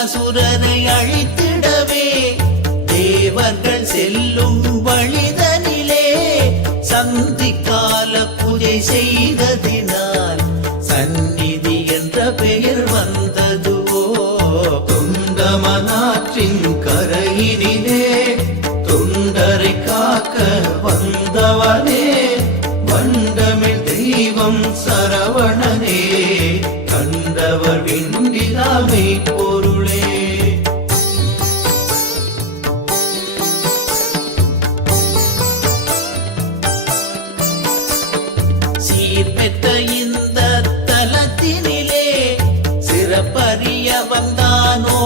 அசுரரை அழித்திடவே தேவர்கள் செல்லும் வழிதனிலே சந்தி கால பூஜை செய்ததினால் சந்நிதி என்ற பெயர் வந்ததுவோ. தொண்டமனாற்றின் கரையினிலே தொண்டரை காக்க வந்தவனே வண்டமிழ் தெய்வம் சரவணனே கண்டவர் வெண்டிலாமை பொருளே. சீர்பெற்ற இந்த தலத்தினிலே சிறப்பறிய வந்தானோ